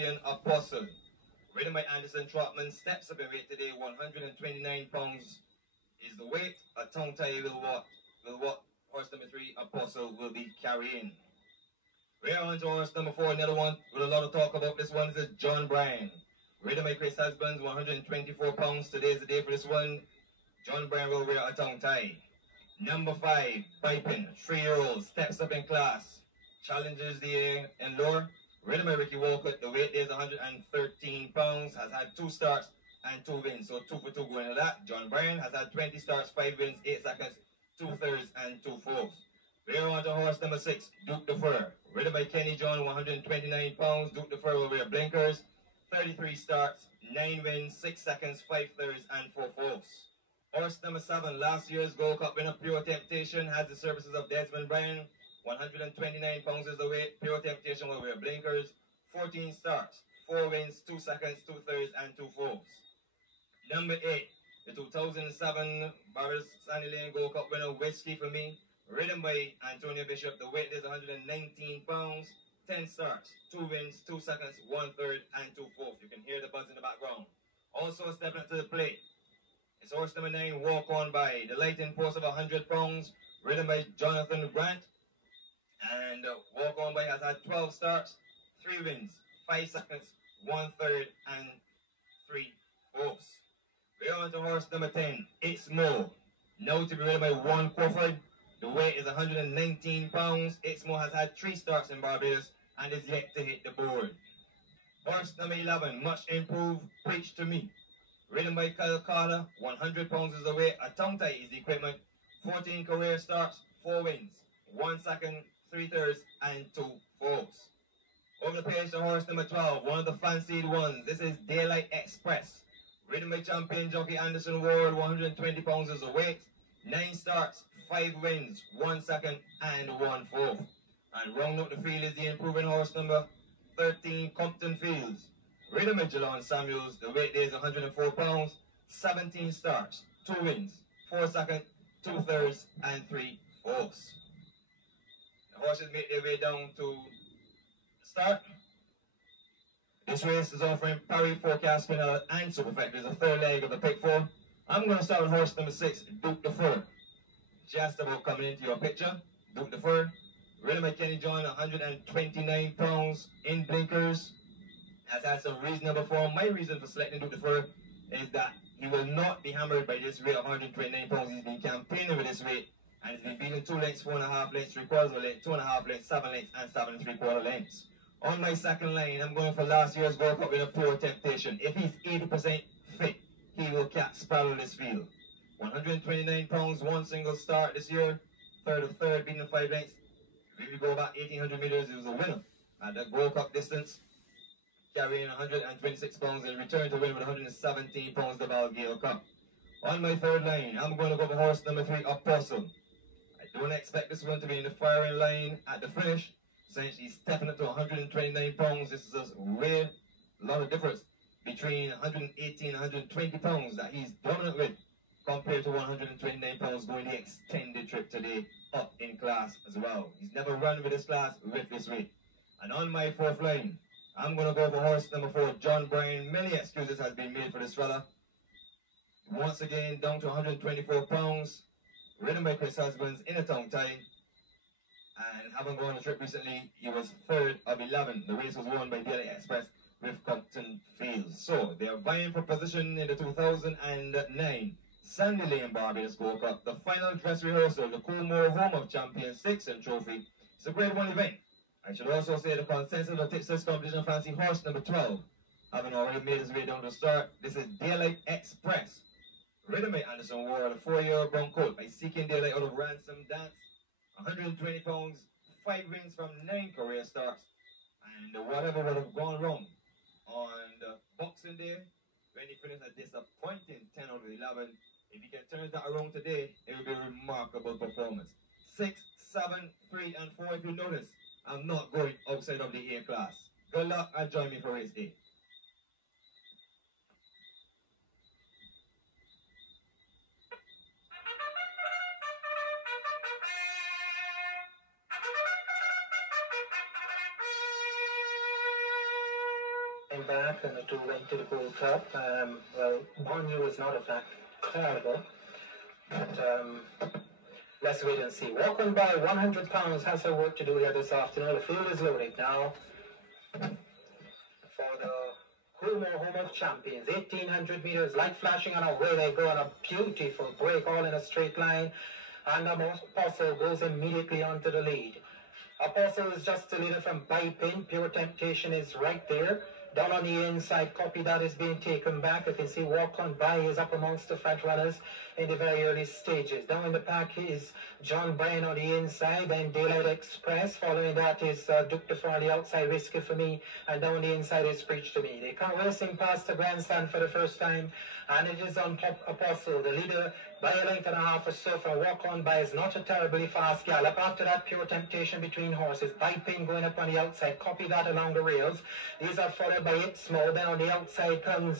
champion, Apostle. Ridden by Anderson Trotman, steps up in weight today, 129 pounds is the weight. A tongue tie will what horse number 3, Apostle, will be carrying. We're on to horse number 4, another one with a lot of talk about. This one. This is John Bryan. Ridden by Chris Husbands, 124 pounds. Today is the day for this one. John Bryan will wear a tongue tie. Number 5, Piping, 3-year-old, steps up in class. Challenges the in lore. Ridden by Ricky Walcott, the weight is 113 pounds, has had 2 starts and 2 wins, so 2 for 2 going to that. John Bryan has had 20 starts, 5 wins, 8 seconds, 2 thirds and 2 fourths. We're on to horse number 6, Duke the Fur. Ridden by Kenny John, 129 pounds. Duke the Fur will wear blinkers, 33 starts, 9 wins, 6 seconds, 5 thirds and 4 fourths. Horse number 7, last year's Gold Cup winner, Pure Temptation, has the services of Desmond Bryan. 129 pounds is the weight. Pure Temptation will wear blinkers. 14 starts, 4 wins, 2 seconds, 2 thirds, and 2 fourths. Number 8, the 2007 Barris Sandy Lane Gold Cup winner, Whiskey for Me. Ridden by Antonio Bishop. The weight is 119 pounds. 10 starts, 2 wins, 2 seconds, 1 third, and 2 fourths. You can hear the buzz in the background. Also stepping up to the plate, it's horse number 9, Walk On By. The lighting post of 100 pounds. Ridden by Jonathan Grant. And Walk On By has had 12 starts, 3 wins, 5 seconds, 1 third, and 3 fourths. We're on to horse number 10, It's More. Now to be ridden by Warren Crawford. The weight is 119 pounds. It's More has had 3 starts in Barbados and is yet to hit the board. Horse number 11, Much Improved, Preach to Me. Ridden by Kyle Carter, 100 pounds is the weight. A tongue tie is the equipment. 14 career starts, 4 wins, 1 second, 3 thirds, and 2 fourths. Over the page to horse number 12, one of the fancied ones. This is Daylight Express. Ridden by champion jockey Anderson Ward, 120 pounds is the weight. 9 starts, 5 wins, 1 second, and 1 fourth. And round up the field is the improving horse number 13, Compton Fields. Ridden by Jelon Samuels, the weight is 104 pounds, 17 starts, 2 wins, 4 seconds, 2 thirds, and 3 fourths. The horses make their way down to start. This race is offering Parry, Forecast, Spinel, and Superfecta. The third leg of the pick 4. I'm going to start with horse number 6, Duke the Fur. Just about coming into your picture. Duke the Fur. Ridden by Kenny John, 129 pounds in blinkers. Has had some reasonable form. My reason for selecting Duke the Fur is that he will not be hammered by this weight of 129 pounds. He's been campaigning with this weight and he's been beaten 2 lengths, 4.5 lengths, 3/4 of a length, 2.5 lengths, 7 lengths, and 7 3/4 lengths. On my second line, I'm going for last year's Gold Cup winner, Pure Temptation. If he's 80% fit, he will spraddle this field. 129 pounds, 1 single start this year. Third of third, beating 5 lengths. If we go about 1,800 meters, he was a winner at the Gold Cup distance, carrying 126 pounds and returned to win with 117 pounds the Balgale Cup. On my third line, I'm going to go for horse number 3, Apostle. I don't expect this one to be in the firing line at the finish. Essentially stepping up to 129 pounds. This is a lot of difference between 118 and 120 pounds that he's dominant with compared to 129 pounds going the extended trip today up in class as well. He's never run with this class with this weight. And on my fourth line, I'm going to go for horse number 4, John Bryan. Many excuses has been made for this fella. Once again, down to 124 pounds. Ridden by Chris Husbands in a tongue tie. And having gone on a trip recently, he was 3rd of 11. The race was won by Daily Express with Compton Fields. So, they are vying for position in the 2009 Sandy Lane Barbados Gold Cup. The final dress rehearsal, the Coolmore Home of Champions 6 and Trophy. It's a grade 1 event. I should also say the consensus of the Texas competition fancy horse number 12, having already made his way down to start. This is Daylight Express. Ridden by Anderson Ward, a 4-year-old brown colt by Seeking Daylight out of Ransom Dance. 120 pounds, 5 wins from 9 career starts. And whatever would have gone wrong on the Boxing Day, when he finished a disappointing 10 out of 11, if he can turn that around today, it will be a remarkable performance. 6, 7, 3, and 4, if you notice, I'm not going outside of the A class. Good luck and join me for race day. came back and the two went to the Gold Cup. Well, Bonnu was not of that caliber, but let's wait and see. Walk on by, 100 pounds, has her work to do here this afternoon. The field is loaded now for the Coolmore Home of Champions. 1800 meters, light flashing, and away they go on a beautiful break, all in a straight line. And Apostle goes immediately onto the lead. Apostle is just a little from Bipin. Pure Temptation is right there. Down on the inside, Copy That is being taken back. You can see Walk On By is up amongst the front runners in the very early stages. Down in the pack is John Bryan on the inside, then Daylight Express. Following that is Duke de Far on the outside, Risky For Me, and down the inside is Preach To Me. They come racing past the grandstand for the first time, and it is on top Apostle, the leader, by a length and a half or so. For Walk On By is not a terribly fast gallop. After that, Pure Temptation between horses. Biping going up on the outside. Copy That along the rails. These are followed by It's Small. Then on the outside comes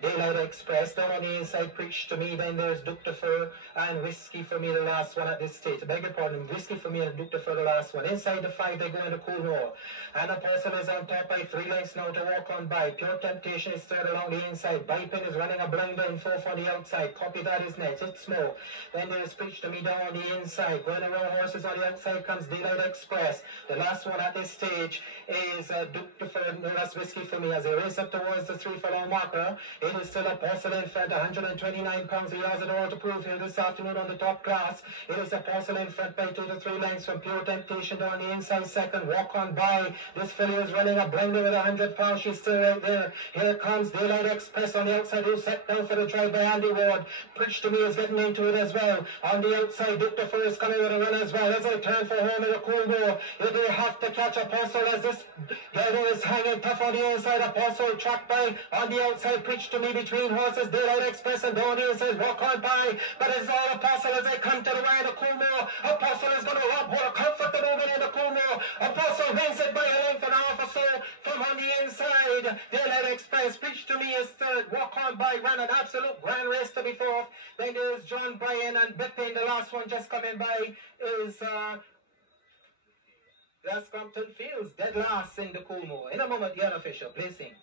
Daylight Express. Down on the inside, Preach To Me. Then there's Duke de Fur and Risky For Me, the last one at this stage. I beg your pardon. Risky For Me and Duke de Fur, the last one. Inside the 5, they go into Coolmore. And Apostle is on top by 3 lengths now to Walk On By. Pure Temptation is third along the inside. Biping is running a blinder in 4th on the outside. Copy That is next. It's Small. Then there's Preach To Me down on the inside. Going around horses on the outside comes Daylight Express. The last one at this stage is Duke de Fur. No, that's Risky For Me. As they race up towards the 3 furlong marker, it is still Apostle in front. 129 pounds. He has it all to prove here this afternoon on the top class. It is Apostle in front by 2 to 3 lengths from Pure Temptation down the inside second. Walk On By. This filly is running a blender with 100 pounds. She's still right there. Here comes Daylight Express on the outside, who's set down for the drive by Andy Ward. Preach To Me is getting into it as well. On the outside, Duke de Fur is coming with a run as well. As I turn for home in the Coolmore, you do have to catch Apostle as this gelding is hanging tough on the inside. Apostle tracked by on the outside. Preach To Me between horses. Daylight Express and down the inside. Walk On By. But it's all Apostle as they come to the right of Coolmore. Apostle is going to rob her comfortable in the Coolmore. Apostle wins it by a length and a half or so from on the inside. Daylight Express. Preach To Me is third. Walk On By ran an absolute grand race to be fourth. Then there's John Bryan and Bippin. The last one just coming by is Compton Fields, dead last in the Coolmore. In a moment, the unofficial placings.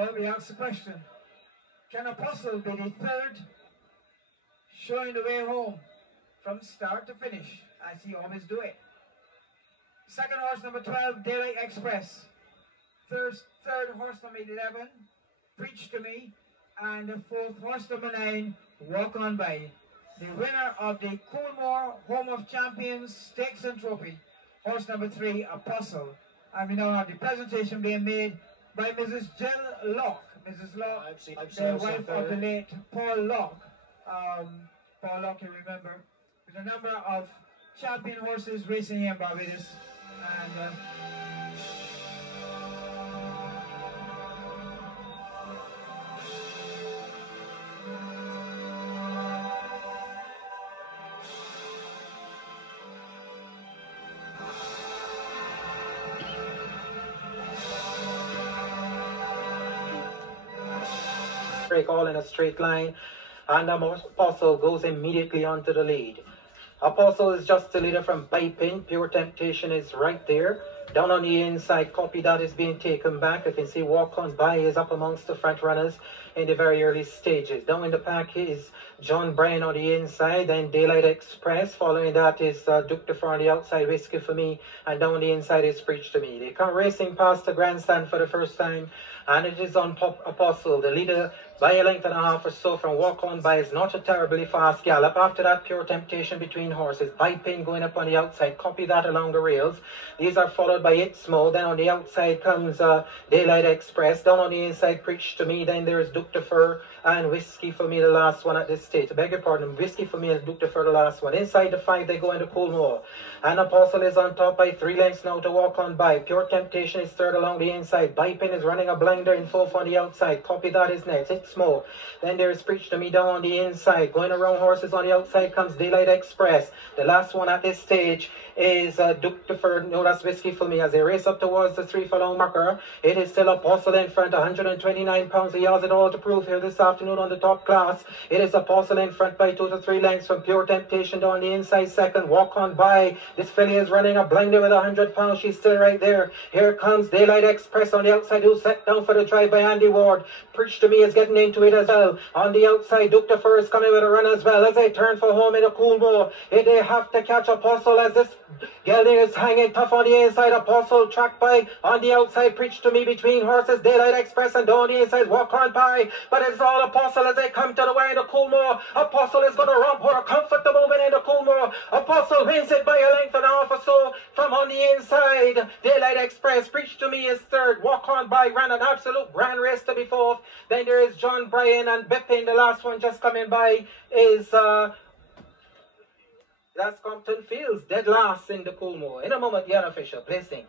Well, we ask the question, can Apostle be the third, showing the way home from start to finish, as he always do it? Second horse, number 12, Daylight Express. Third horse, number 11, Preach to Me. And the fourth horse, number 9, Walk On By. The winner of the Coolmore Home of Champions Stakes and Trophy, horse number 3, Apostle. And we now have the presentation being made by Mrs. Jill Locke. Mrs. Locke, the wife of the late Paul Locke. Paul Locke, you remember, with a number of champion horses racing here in Barbados. And break all in a straight line, and Apostle goes immediately onto the lead. Apostle is just the leader from Bipin. Pure Temptation is right there. Down on the inside, Copy That is being taken back. You can see Walk On By is up amongst the front runners in the very early stages. Down in the pack is John Bryan on the inside, then Daylight Express. Following that is Duke de Fur on the outside, Whiskey For Me, and down on the inside is Preach to Me. They come racing past the grandstand for the first time, and it is on Apostle, the leader, by a length and a half or so from Walk On By. Is not a terribly fast gallop. After that, Pure Temptation between horses. Bipin going up on the outside. Copy That along the rails. These are followed by It's Small. Then on the outside comes Daylight Express. Down on the inside, Preach to Me. Then there's Duke de Fur and Whiskey For Me, the last one at this stage. I beg your pardon. Whiskey For Me and Duke de Fur, the last one. Inside the 5, they go into Coolmore. And Apostle is on top by 3 lengths now to Walk On By. Pure Temptation is third along the inside. Bipin is running a blinder in 4th on the outside. Copy That is next. It's Small. Then there's Preach to Me down on the inside. Going around horses on the outside comes Daylight Express. The last one at this stage is Duke de Fur. No, that's Whiskey For Me. As they race up towards the 3 furlong marker, it is still Apostle in front. 129 pounds. He has it all to prove here this afternoon on the top class. It is Apostle in front by 2 to 3 lengths from Pure Temptation down the inside second. Walk On By. This filly is running a blinder with 100 pounds. She's still right there. Here comes Daylight Express on the outside, who's set down for the drive by Andy Ward. Preach to Me is getting into it as well. On the outside, Duke de Fur is coming with a run as well as they turn for home in a Coolmore. They have to catch Apostle as this gelding is hanging tough on the inside. Apostle tracked by on the outside. Preach to Me between horses. Daylight Express and down the inside, Walk On By. But it's all Apostle as they come to the way in the Coolmore. Apostle is going to romp her a comfortable win in the Coolmore. Apostle wins it by a length and a half or so from on the inside. Daylight Express. Preach to Me is third. Walk On By ran an absolute grand race to be fourth. Then there is John Bryan and Bipin. The last one just coming by is that's Compton Fields, dead last in the Coolmore. In a moment, the unofficial placings.